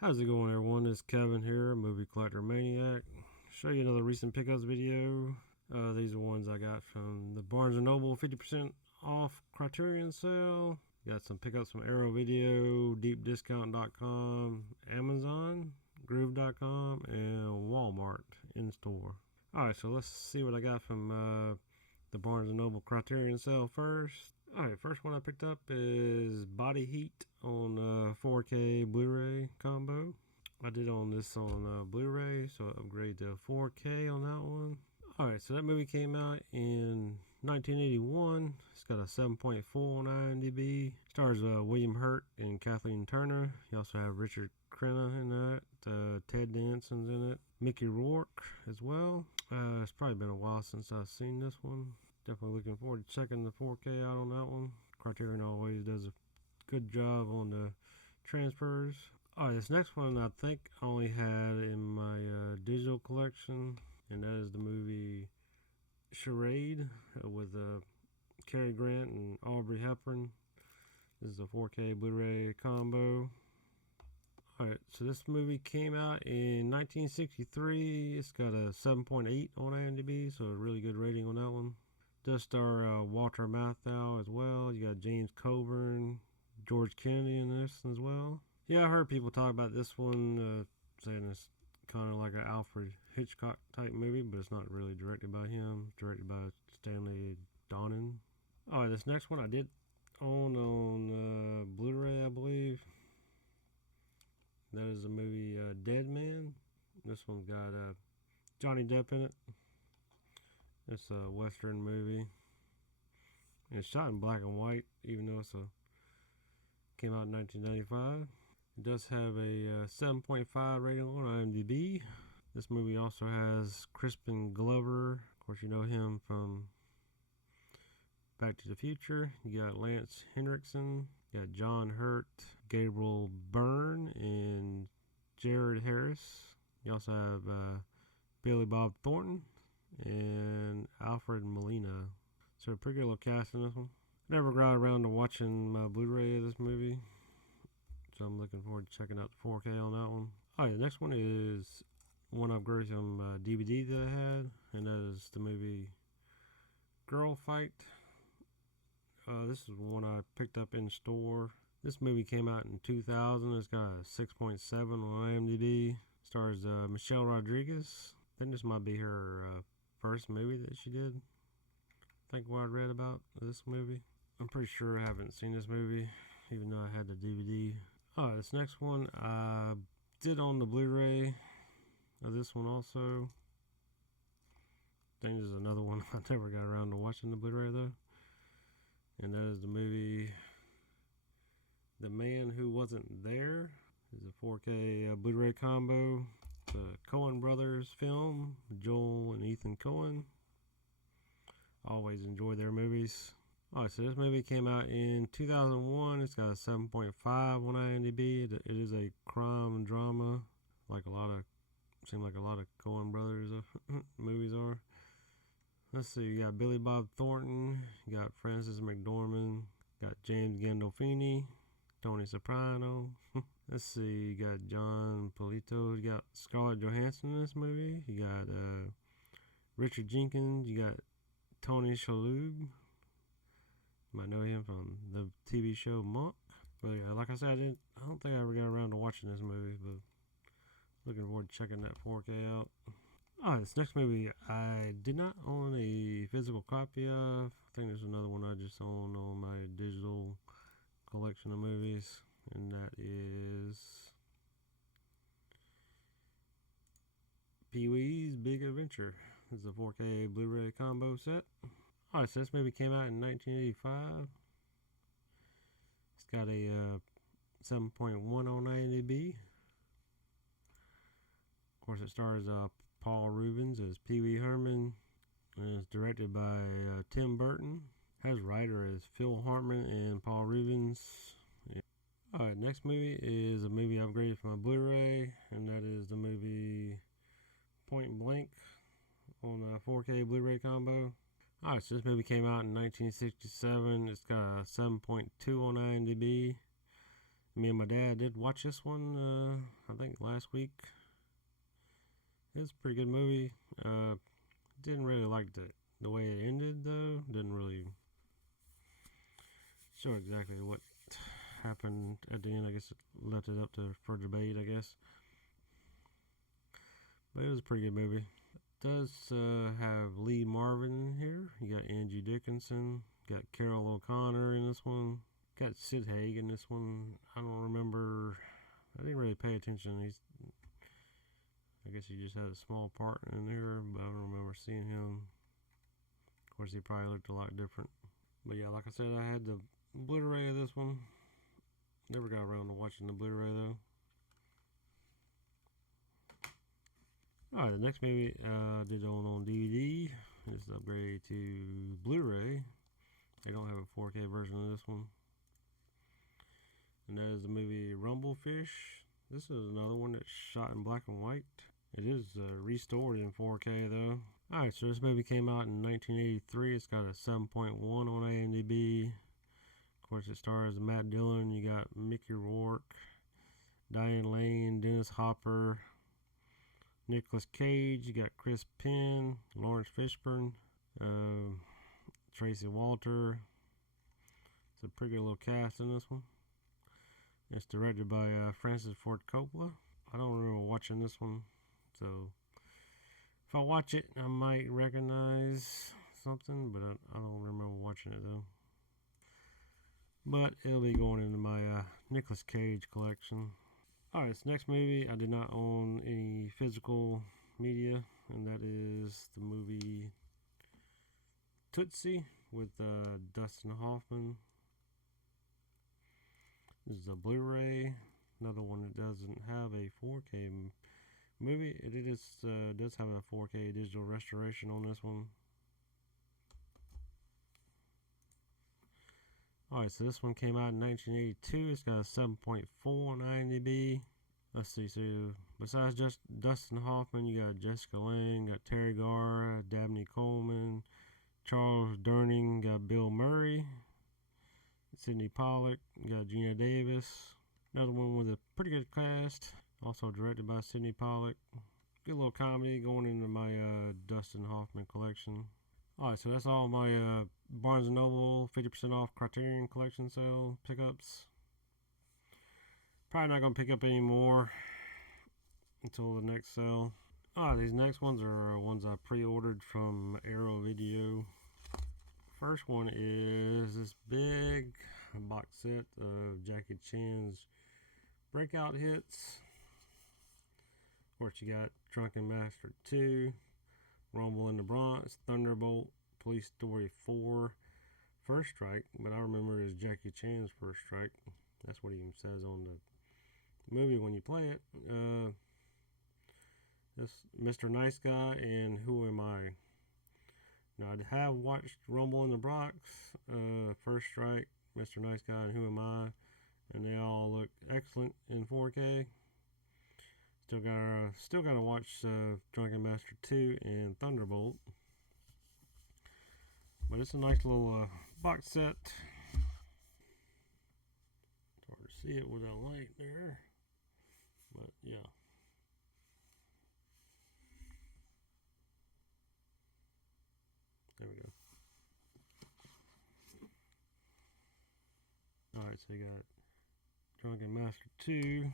How's it going, everyone? It's Kevin here, Movie Collector Maniac. Show you another recent pickups video. These are ones I got from the Barnes & Noble 50% off Criterion sale. Got some pickups from Arrow Video, DeepDiscount.com, Amazon, Groove.com, and Walmart in store. Alright, so let's see what I got from the Barnes & Noble Criterion sale first. Alright, first one I picked up is Body Heat on 4K Blu-ray combo. I did on this on Blu-ray, so I upgrade to 4K on that one. Alright, so that movie came out in 1981. It's got a 7.4 on IMDb. Stars William Hurt and Kathleen Turner. You also have Richard Crenna in that. Ted Danson's in it. Mickey Rourke as well. It's probably been a while since I've seen this one. Definitely looking forward to checking the 4K out on that one. Criterion always does a good job on the transfers. Alright, this next one I think I only had in my digital collection, and that is the movie Charade with Cary Grant and Aubrey Hepburn. This is a 4K Blu-ray combo. Alright, so this movie came out in 1963. It's got a 7.8 on IMDb, so a really good rating on that one. Does star Walter Matthau as well. You got James Coburn, George Kennedy in this as well. Yeah, I heard people talk about this one, saying it's kind of like an Alfred Hitchcock type movie, but it's not really directed by him. It's directed by Stanley Donen. Alright, this next one I did own on Blu-ray, I believe. That is the movie Dead Man. This one's got Johnny Depp in it. It's a Western movie. And it's shot in black and white, even though came out in 1995. It does have a 7.5 rating on IMDb. This movie also has Crispin Glover. Of course, you know him from Back to the Future. You got Lance Henriksen. You got John Hurt, Gabriel Byrne, and Jared Harris. You also have Billy Bob Thornton and Alfred Molina. So a pretty good little cast in this one. Never got around to watching my Blu-ray of this movie, so I'm looking forward to checking out the 4K on that one. Alright, the next one is one upgrade from DVD that I had, and that is the movie Girl Fight. This is one I picked up in store. This movie came out in 2000. It's got a 6.7 on IMDb. Stars Michelle Rodriguez. I think this might be her first movie that she did. I think what I read about this movie. I'm pretty sure I haven't seen this movie, even though I had the DVD. Alright, this next one I did own the Blu-ray of this one also. I think this is another one I never got around to watching the Blu-ray though. And that is the movie The Man Who Wasn't There. It's a 4K Blu-ray combo. The Coen Brothers film, Joel and Ethan Coen. Always enjoy their movies. Alright, so this movie came out in 2001. It's got a 7.5 on IMDb. It is a crime drama, like a lot of Coen Brothers movies are. Let's see, you got Billy Bob Thornton, you got Frances McDormand, got James Gandolfini, Tony Soprano. Let's see, you got John Polito, you got Scarlett Johansson in this movie, you got Richard Jenkins, you got Tony Shalhoub. You might know him from the TV show Monk. But yeah, like I said, I don't think I ever got around to watching this movie, but looking forward to checking that 4K out. Alright, this next movie I did not own a physical copy of. I think there's another one I just own on my digital collection of movies, and that is Pee-wee's Big Adventure. This is a 4K Blu-ray combo set. Alright, so this movie came out in 1985. It's got a 7.1 on IMDb. Of course, it stars Paul Reubens as Pee Wee Herman, and it's directed by Tim Burton. Has writer as Phil Hartman and Paul Reubens. Alright, next movie is a movie I upgraded from a Blu-ray, and that is the movie Point Blank on a 4K Blu-ray combo. Alright, so this movie came out in 1967. It's got a 7.2 on IMDb. Me and my dad did watch this one, I last week. It's a pretty good movie. Didn't really like the way it ended though. Didn't really show exactly what happened at the end. I guess it left it up for debate, I guess. But it was a pretty good movie. It does have Lee Marvin in here. You got Angie Dickinson. Got Carol O'Connor in this one. Got Sid Haig in this one. I don't remember. I didn't really pay attention. I guess he just had a small part in there, but I don't remember seeing him. Of course, he probably looked a lot different. But yeah, like I said, I had the Blu-ray of this one. Never got around to watching the Blu-ray though. Alright, the next movie I did own on DVD. It's the upgrade to Blu-ray. They don't have a 4K version of this one. And that is the movie Rumblefish. This is another one that's shot in black and white. It is restored in 4K though. Alright, so this movie came out in 1983. It's got a 7.1 on IMDb. Of course, it stars Matt Dillon. You got Mickey Rourke, Diane Lane, Dennis Hopper, Nicolas Cage. You got Chris Penn, Lawrence Fishburne, Tracy Walter. It's a pretty good little cast in this one. It's directed by Francis Ford Coppola. I don't remember watching this one, so if I watch it, I might recognize something, but I don't remember watching it though. But it'll be going into my Nicolas Cage collection. Alright, this next movie, I did not own any physical media, and that is the movie Tootsie with Dustin Hoffman. This is a Blu-ray, another one that doesn't have a 4K movie. It does have a 4K digital restoration on this one. Alright, so this one came out in 1982. It's got a 7.4 on IMDb. Let's see, so besides just Dustin Hoffman, you got Jessica Lange, got Terry Garr, Dabney Coleman, Charles Durning, got Bill Murray, Sidney Pollack, you got Gina Davis. Another one with a pretty good cast, also directed by Sidney Pollack. Good little comedy going into my Dustin Hoffman collection. Alright, so that's all my Barnes & Noble 50% off Criterion collection sale pickups. Probably not going to pick up any more until the next sale. Alright, these next ones are ones I pre-ordered from Arrow Video. First one is this big box set of Jackie Chan's breakout hits. Of course, you got Drunken Master 2, Rumble in the Bronx, Thunderbolt, Police Story 4, First Strike, but I remember it as Jackie Chan's First Strike. That's what he even says on the movie when you play it. This Mr. Nice Guy and Who Am I? Now, I have watched Rumble in the Bronx, First Strike, Mr. Nice Guy, and Who Am I? And they all look excellent in 4K. Still gotta watch Drunken Master 2 and Thunderbolt. But it's a nice little box set. It's hard to see it with that light there. But yeah. There we go. Alright, so you got Drunken Master 2,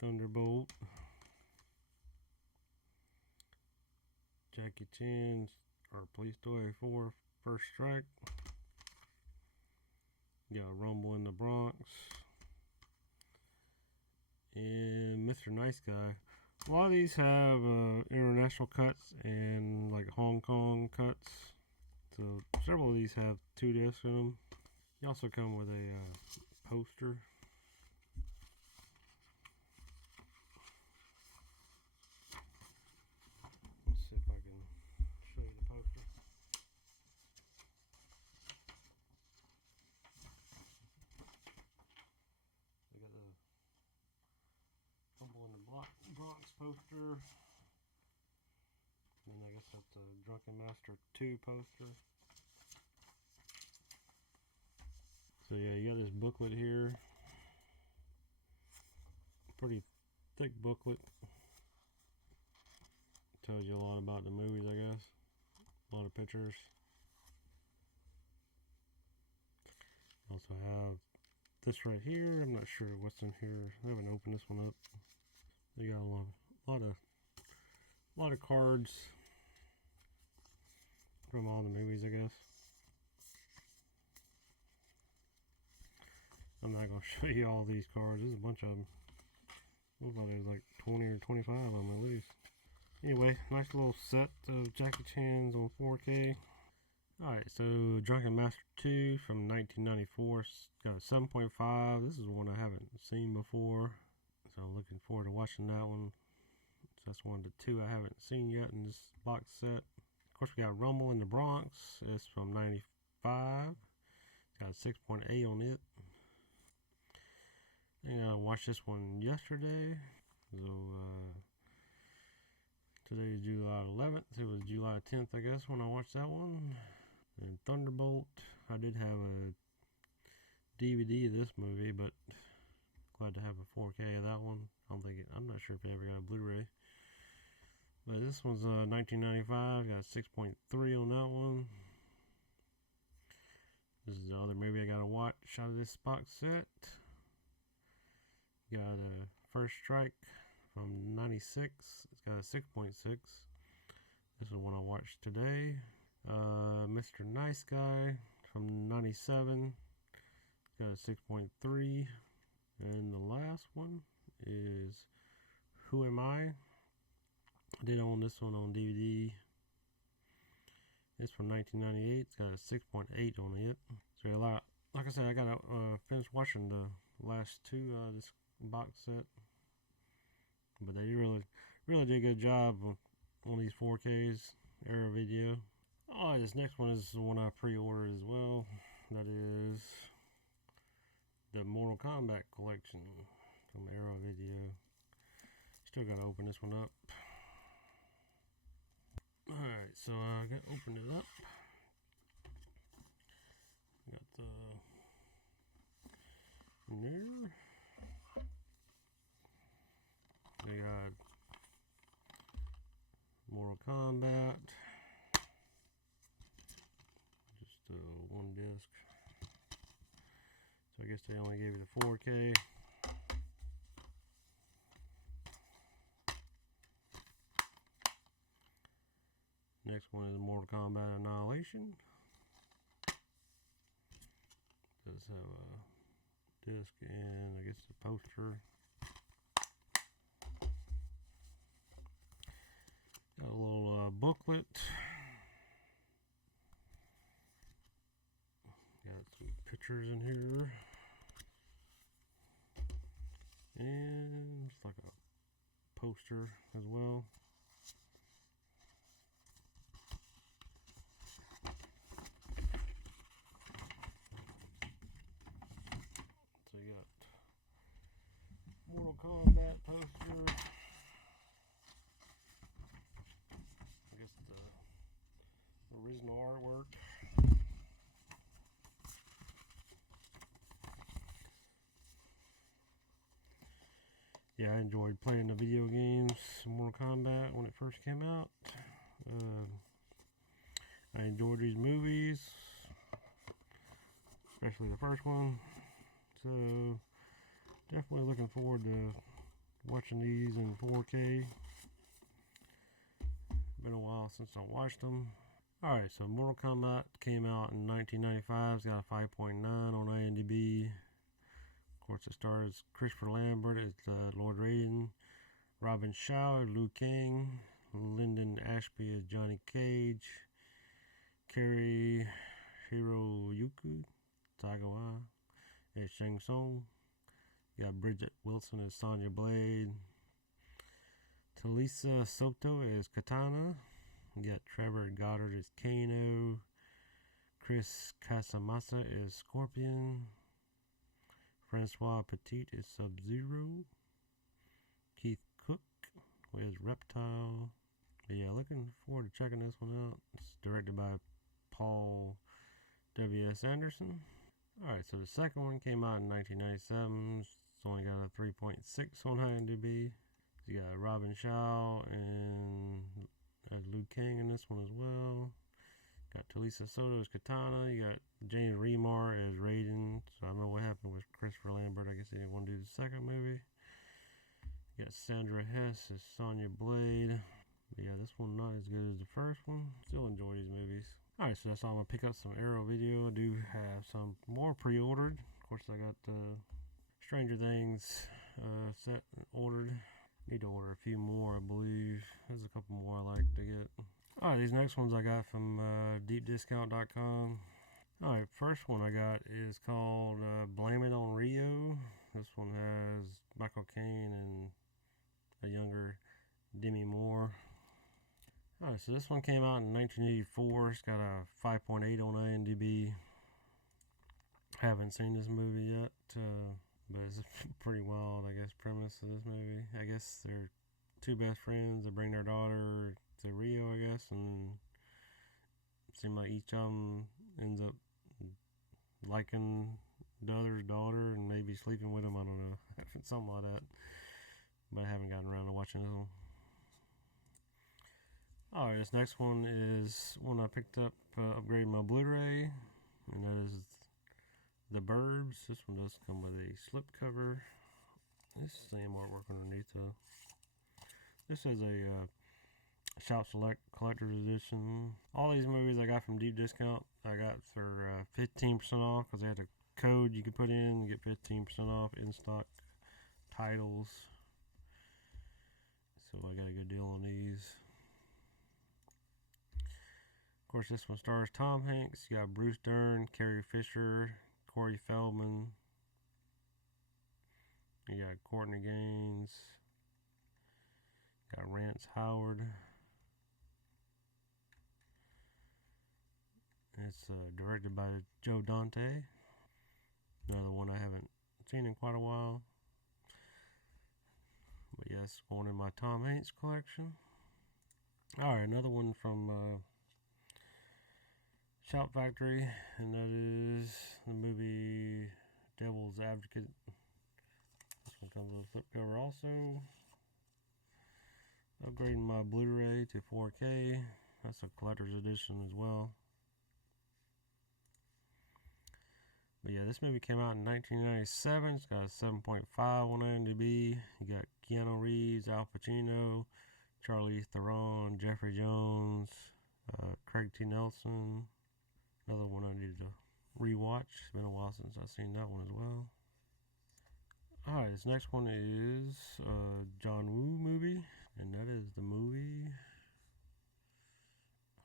Thunderbolt, Jackie Chan's or Police Story 4 First Strike. You got Rumble in the Bronx and Mr. Nice Guy. A lot of these have international cuts and like Hong Kong cuts. So several of these have 2 discs in them. They also come with a poster. Let's see if I can show you the poster. We got the Rumble in the Bronx poster. And I guess that's a Drunken Master 2 poster. So yeah, you got this booklet here. pretty thick booklet. Tells you a lot about the movies, I guess. A lot of pictures. Also have this right here. I'm not sure what's in here. I haven't opened this one up. They got a lot of cards from all the movies, I guess. I'm not gonna show you all these cards. There's a bunch of them. Looks like there's like 20 or 25 of them at least. Anyway, nice little set of Jackie Chan's on 4K. Alright, so Drunken Master 2 from 1994. It's got a 7.5. This is one I haven't seen before, so I'm looking forward to watching that one. So that's one of the two I haven't seen yet in this box set. Of course, we got Rumble in the Bronx. It's from 95. It's got a 6.8 on it. And I watched this one yesterday. So, today is July 11th. It was July 10th, I guess, when I watched that one. And Thunderbolt. I did have a DVD of this movie, but glad to have a 4K of that one. I'm not sure if I ever got a Blu-ray. But this one's 1995. Got a 6.3 on that one. This is the other movie I gotta watch out of this box set. Got a First Strike from 96. It's got a 6.6. This is the one I watched today. Mr. Nice Guy from 97. It's got a 6.3. And the last one is Who Am I? I did own this one on DVD. It's from 1998. It's got a 6.8 on it. So a lot. Like I said, I gotta finish watching the last two this box set. But they really did a good job on these 4Ks, Arrow Video. Alright, this next one is the one I pre-ordered as well. That is the Mortal Kombat collection from Arrow Video. Still gotta open this one up. Alright, so I gotta open it up. Got the mirror. They got Mortal Kombat. Just one disc. So I guess they only gave you the 4K. Next one is Mortal Kombat Annihilation. Does have a disc and I guess a poster. Got a little booklet. Got some pictures in here. And it's like a poster as well. So you got Mortal Kombat poster. I guess the original artwork. Yeah, I enjoyed playing the video games, Mortal Kombat, when it first came out. I enjoyed these movies, especially the first one. So, definitely looking forward to watching these in 4K. Been a while since I watched them. Alright, so Mortal Kombat came out in 1995. It's got a 5.9 on IMDb. Of course, it stars Christopher Lambert as Lord Raiden, Robin Shaw as Liu Kang, Lyndon Ashby as Johnny Cage, Kerry Hiroyuki Tagawa as Shang Tsung. You got Bridget Wilson as Sonya Blade, Talisa Soto as Katana. You got Trevor Goddard as Kano, Chris Casamassa as Scorpion, Francois Petit is Sub-Zero. Keith Cook is Reptile. But yeah, looking forward to checking this one out. It's directed by Paul W.S. Anderson. Alright, so the second one came out in 1997. It's only got a 3.6 on IMDb. You got Robin Shaw and Liu Kang in this one as well. Got Talisa Soto as Katana. You got James Remar as Raiden. So I don't know what happened with Christopher Lambert. I guess they didn't want to do the second movie. You got Sandra Hess as Sonya Blade. But yeah, this one not as good as the first one. Still enjoy these movies. Alright, so that's all. I'm going to pick up some Arrow video. I do have some more pre-ordered. Of course, I got Stranger Things set ordered. Need to order a few more, I believe. There's a couple more I like to get. Alright, these next ones I got from deepdiscount.com. Alright, first one I got is called Blame It on Rio. This one has Michael Caine and a younger Demi Moore. Alright, so this one came out in 1984. It's got a 5.8 on IMDb. Haven't seen this movie yet, but it's a pretty wild, I guess, premise of this movie. I guess they're two best friends. They bring their daughter to Rio, I guess, and it seems like each of them ends up liking the other's daughter and maybe sleeping with them. I don't know, something like that. But I haven't gotten around to watching this one. Alright, this next one is one I picked up, upgrading my Blu-ray, and that is The Burbs. This one does come with a slipcover. This is the same artwork underneath though. This is a Shop Select Collector's Edition. All these movies I got from Deep Discount, I got for 15% off because they had a code you could put in and get 15% off in stock titles. So I got a good deal on these. Of course, this one stars Tom Hanks. You got Bruce Dern, Carrie Fisher, Corey Feldman. You got Courtney Gaines. You got Rance Howard. It's directed by Joe Dante. Another one I haven't seen in quite a while. But yes, one in my Tom Hanks collection. Alright, another one from Shout Factory, and that is the movie Devil's Advocate. This one comes with a slipcover also. Upgrading my Blu-ray to 4K. That's a collector's edition as well. But yeah, this movie came out in 1997. It's got a 7.5 on IMDb. You got Keanu Reeves, Al Pacino, Charlize Theron, Jeffrey Jones, Craig T. Nelson. Another one I needed to rewatch. It's been a while since I've seen that one as well. Alright, this next one is a John Woo movie, and that is the movie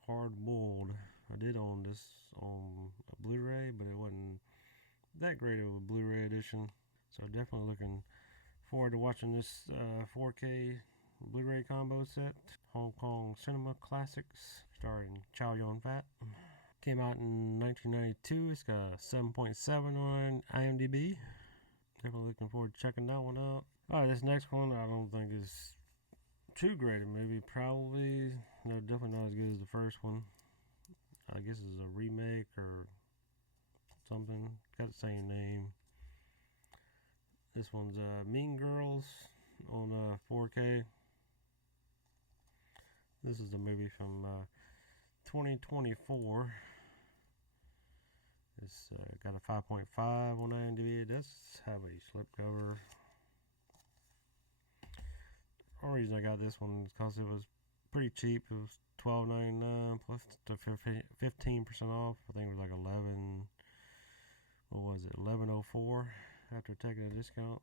Hard Boiled. I did own this on a Blu-ray, but it wasn't that great of a Blu-ray edition. So definitely looking forward to watching this 4K Blu-ray combo set. Hong Kong Cinema Classics, starring Chow Yun-fat. Came out in 1992. It's got a 7.7 on IMDb. Definitely looking forward to checking that one out. Alright, this next one I don't think is too great a movie. Probably, no, definitely not as good as the first one. I guess it's a remake or something. Got the same name. This one's Mean Girls on 4K. This is a movie from 2024. It's got a 5.5 on IMDb. It does have a slipcover. The only reason I got this one is because it was pretty cheap. It was $12.99 plus the 15% off. I think it was like 11. What was it? $11.04 after taking a discount.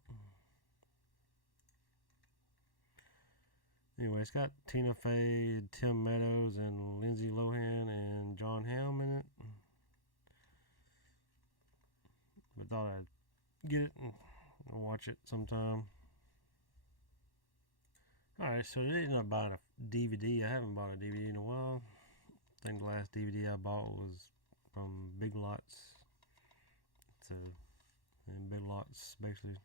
Anyway, it's got Tina Fey, Tim Meadows, and Lindsay Lohan and John Hamm in it. But thought I'd get it and watch it sometime. Alright, so today I'm not buying a DVD. I haven't bought a DVD in a while. I think the last DVD I bought was from Big Lots. And Big Lots basically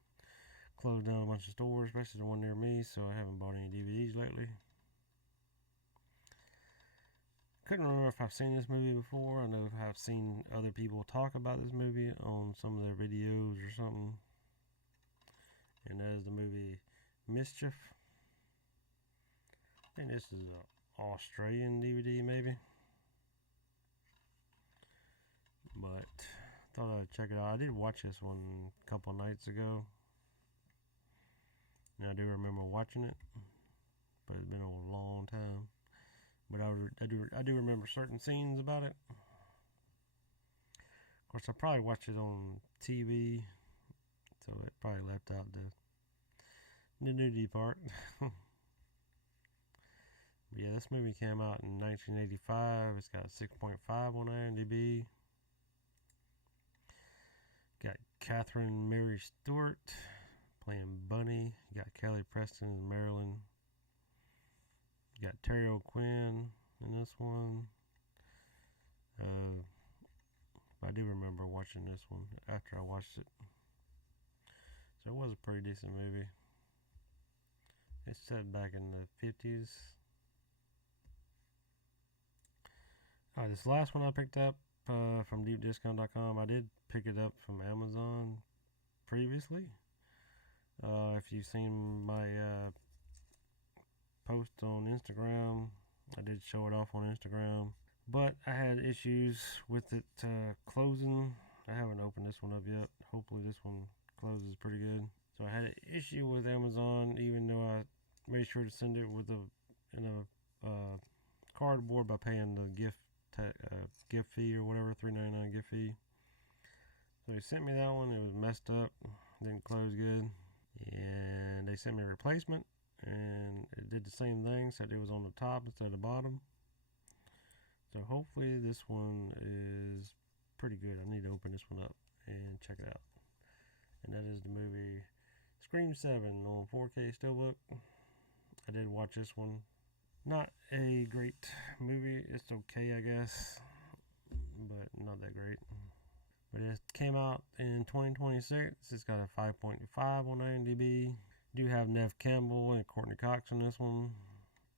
closed down a bunch of stores, especially the one near me, so I haven't bought any DVDs lately. Couldn't remember if I've seen this movie before. I know I've seen other people talk about this movie on some of their videos or something. And that is the movie Mischief. I think this is an Australian DVD maybe. But thought I'd check it out. I did watch this one a couple nights ago. And I do remember watching it. But it's been a long time. But I do remember certain scenes about it. Of course, I probably watched it on TV. So it probably left out the nudity part. Yeah, this movie came out in 1985. It's got 6.5 on IMDb. Got Catherine Mary Stewart playing Bunny. You got Kelly Preston as Marilyn. You got Terry O'Quinn in this one. But I do remember watching this one after I watched it. So it was a pretty decent movie. It's set back in the 50s. Alright, this last one I picked up from deepdiscount.com. I did pick it up from Amazon previously. If you've seen my post on Instagram, I did show it off on Instagram. But I had issues with it closing. I haven't opened this one up yet. Hopefully this one closes pretty good. So I had an issue with Amazon, even though I made sure to send it with in a cardboard by paying the gift fee or whatever, $3.99 gift fee. So they sent me that one. It was messed up, didn't close good, and they sent me a replacement, and it did the same thing, except it was on the top instead of the bottom. So hopefully this one is pretty good. I need to open this one up and check it out. And that is the movie Scream 7 on 4K Steelbook. I did watch this one. Not a great movie. It's okay, I guess, but not that great. But it came out in 2026. It's got a 5.5 on IMDb. Do have Nev Campbell and Courtney Cox in this one.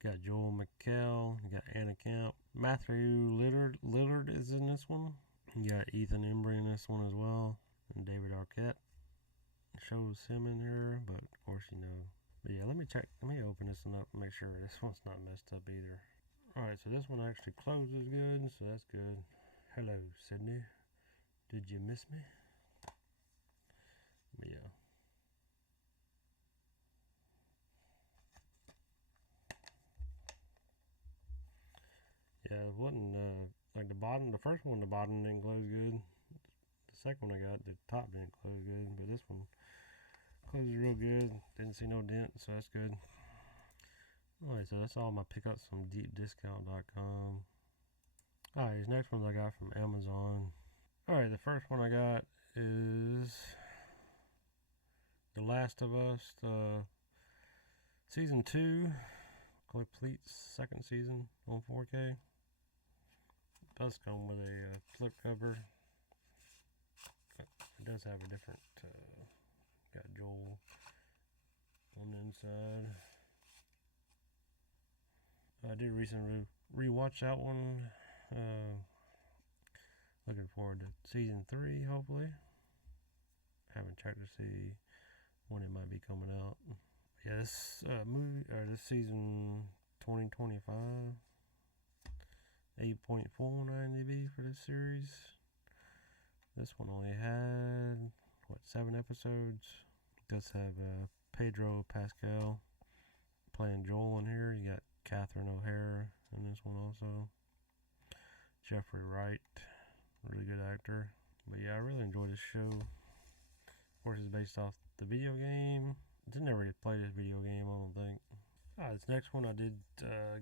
Got Joel McHale. You got Anna Camp. Matthew Lillard is in this one. You got Ethan Embry in this one as well. And David Arquette shows him in here, but of course, you know. But yeah, let me open this one up and make sure this one's not messed up either. Alright, so this one actually closes good, so that's good. Hello, Sydney. Did you miss me? But yeah. Yeah, it wasn't like the bottom. The first one, the bottom didn't close good. The second one I got, the top didn't close good, but this one closes real good. Didn't see no dent, so that's good. Alright, so that's all my pickups from deepdiscount.com. Alright, these next ones I got from Amazon. Alright, the first one I got is The Last of Us Season 2. Complete second season on 4K. It does come with a flip cover. It does have a different, got Joel on the inside. I did recently rewatch that one. Looking forward to season 3, hopefully. Haven't checked to see when it might be coming out. Yeah, this this season 2025, 8.4 on IMDb for this series. This one only had 7 episodes. It does have Pedro Pascal playing Joel in here. You got Catherine O'Hara in this one also. Jeffrey Wright, really good actor. But yeah, I really enjoyed this show. Of course, it's based off the video game. I didn't ever get to play this video game, I don't think. Alright, this next one I did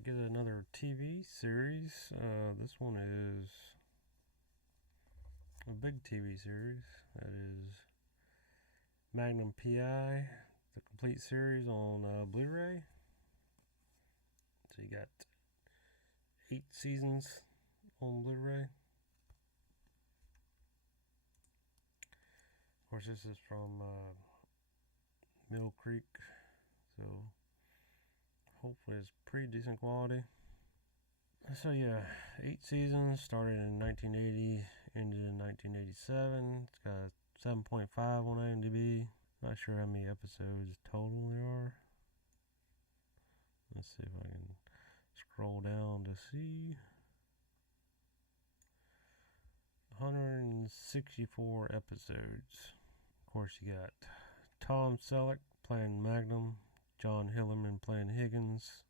get another TV series. This one is a big TV series. That is Magnum P.I., the complete series on Blu-ray. So you got 8 seasons on Blu-ray. Of course, this is from Mill Creek, so hopefully it's pretty decent quality. So yeah, 8 seasons, started in 1980, ended in 1987. It's got 7.5 on IMDb. Not sure how many episodes total there are. Let's see if I can scroll down to see. 164 episodes. Of course, you got Tom Selleck playing Magnum, John Hillerman playing Higgins,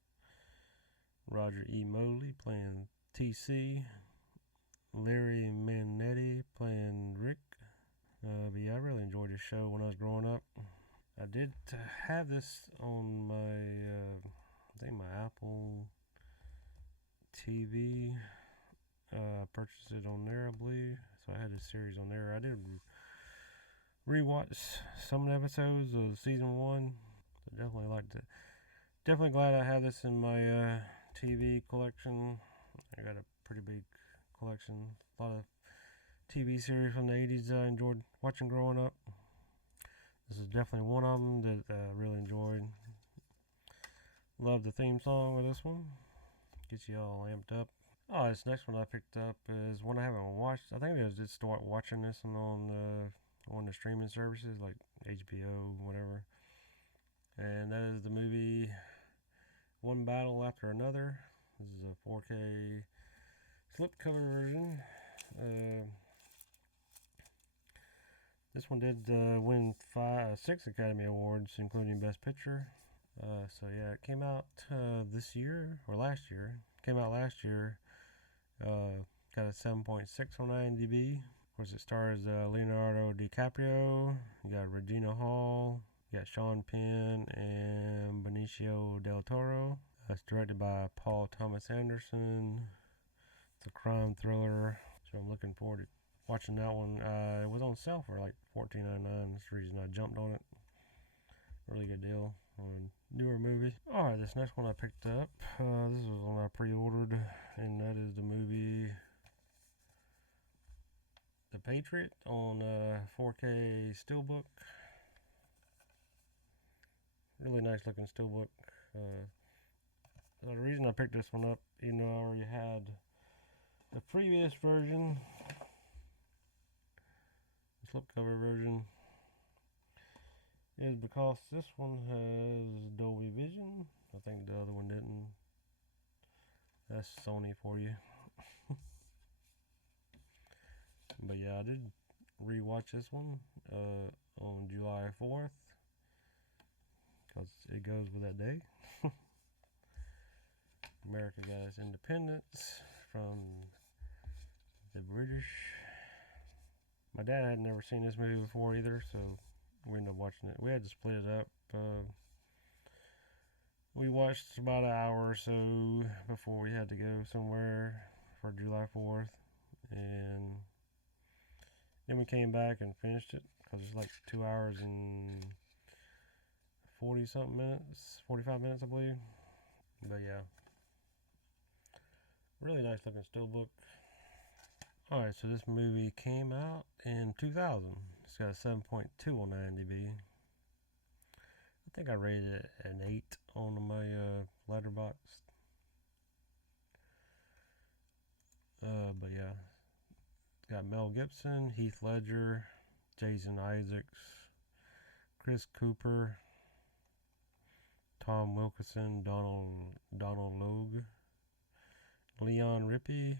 Roger E. Mosley playing TC, Larry Manetti playing Rick. But yeah, I really enjoyed this show when I was growing up. I did have this on my, I think my Apple TV. Purchased it on there, I believe. So I had this series on there. I did rewatch some of the episodes of season 1. So definitely liked it. Definitely glad I have this in my TV collection. I got a pretty big collection. A lot of TV series from the 80s I enjoyed watching growing up. This is definitely one of them that I really enjoyed. Love the theme song of this one. Gets you all amped up. Oh, this next one I picked up is one I haven't watched. I think I just start watching this one on the streaming services like HBO, whatever. And that is the movie One Battle After Another. This is a 4K slipcover version. This one did win 6 Academy Awards, including Best Picture. So yeah, it came out this year, or last year. Came out last year. Got a 7.6 on IMDb. Of course, it stars Leonardo DiCaprio. You got Regina Hall. You got Sean Penn and Benicio del Toro. It's directed by Paul Thomas Anderson. It's a crime thriller, so I'm looking forward to watching that one. It was on sale for like $14.99. That's the reason I jumped on it. Really good deal on a newer movie. Alright, this next one I picked up. This was one I pre-ordered, and that is the movie The Patriot on 4K Steelbook. Really nice looking Steelbook. The reason I picked this one up, even though I already had the previous version, the slipcover version, is because this one has Dolby Vision. I think the other one didn't. That's Sony for you. But yeah, I did rewatch this one on July 4th because it goes with that day. America got its independence from the British. My dad had never seen this movie before either, so we ended up watching it. We had to split it up. We watched about an hour or so before we had to go somewhere for July 4th, and then we came back and finished it because it's like 2 hours and 40 something minutes, 45 minutes I believe. But yeah, really nice looking steelbook. Alright, so this movie came out in 2000. It's got a 7.2 on IMDb. I think I rated it an 8 on my letterbox. But yeah, it's got Mel Gibson, Heath Ledger, Jason Isaacs, Chris Cooper, Tom Wilkinson, Donald Logue, Leon Rippey,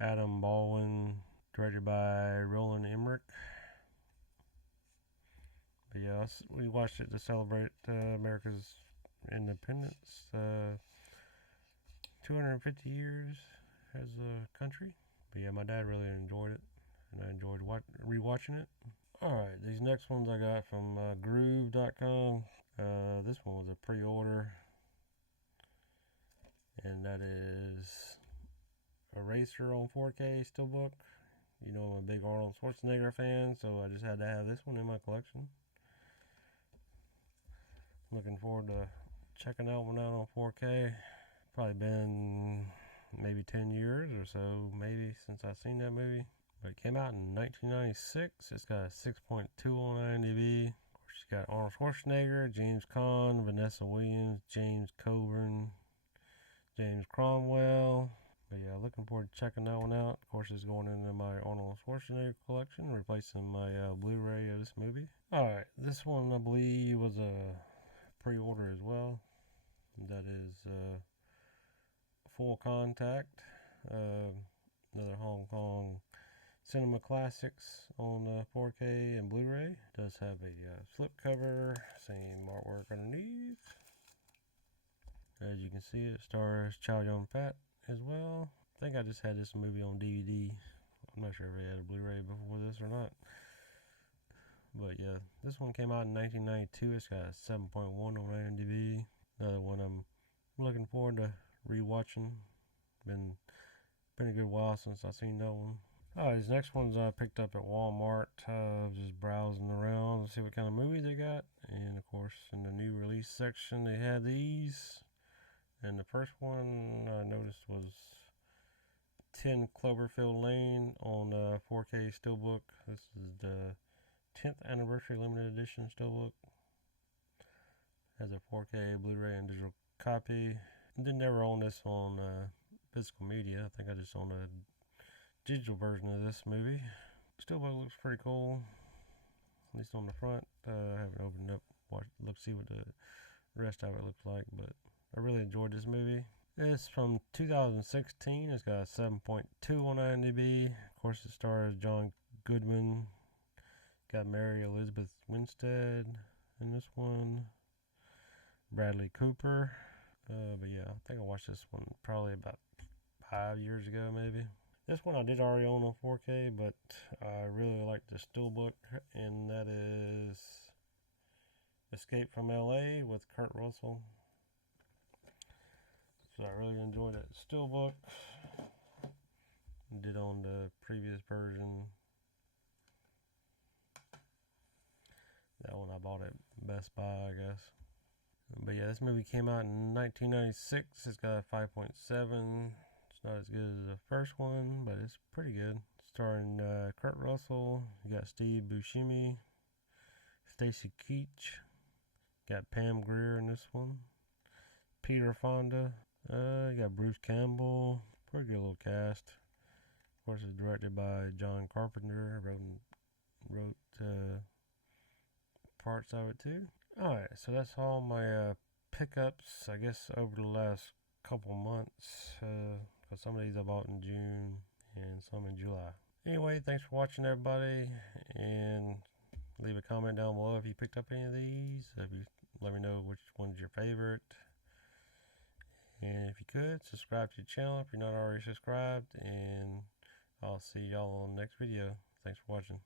Adam Baldwin, directed by Roland Emmerich. But yeah, we watched it to celebrate America's independence. 250 years as a country. But yeah, my dad really enjoyed it, and I enjoyed rewatching it. Alright, these next ones I got from groove.com. This one was a pre-order, and that is Eraser on 4K Steelbook. You know, I'm a big Arnold Schwarzenegger fan, so I just had to have this one in my collection. Looking forward to checking that one out on 4K. Probably been maybe 10 years or so, maybe, since I've seen that movie. But it came out in 1996. It's got a 6.2 on IMDb. Of course, you got Arnold Schwarzenegger, James Caan, Vanessa Williams, James Coburn, James Cromwell, But yeah, looking forward to checking that one out. Of course, it's going into my Arnold Schwarzenegger collection, replacing my Blu-ray of this movie. Alright, this one I believe was a pre-order as well. That is Full Contact, another Hong Kong Cinema Classics on 4K and Blu-ray. Does have a slip cover, same artwork underneath. As you can see, it stars Chow Yun-fat as well. I think I just had this movie on DVD. I'm not sure if I had a Blu-ray before this or not. But yeah, this one came out in 1992. It's got a 7.1 on IMDb. Another one I'm looking forward to rewatching. Been a good while since I've seen that one. Alright, these next ones I picked up at Walmart. Just browsing around to see what kind of movies they got. And of course, in the new release section, they had these. And the first one I noticed was 10 Cloverfield Lane on 4K Steelbook. This is the 10th anniversary limited edition Steelbook. Has a 4K Blu-ray and digital copy. Didn't ever own this on physical media. I think I just owned a digital version of this movie. Steelbook looks pretty cool, at least on the front. I haven't opened it up, see what the rest of it looks like, but I really enjoyed this movie. It's from 2016. It's got a 7.2 on IMDb. Of course, it stars John Goodman. Got Mary Elizabeth Winstead in this one. Bradley Cooper. But yeah, I think I watched this one probably about 5 years ago, maybe. This one I did already own on 4K, but I really like the Steelbook, and that is Escape from LA with Kurt Russell. So I really enjoyed that Steelbook. Did on the previous version. That one I bought at Best Buy, I guess. But yeah, this movie came out in 1996. It's got a 5.7. It's not as good as the first one, but it's pretty good. Starring Kurt Russell. You got Steve Buscemi, Stacy Keach. Got Pam Grier in this one. Peter Fonda. You got Bruce Campbell. Pretty good little cast. Of course, it's directed by John Carpenter. Wrote parts of it too. Alright, so that's all my pickups, I guess, over the last couple months. Because some of these I bought in June and some in July. Anyway, thanks for watching, everybody. And leave a comment down below if you picked up any of these. Let me know which one's your favorite. And if you could, subscribe to the channel if you're not already subscribed. And I'll see y'all on the next video. Thanks for watching.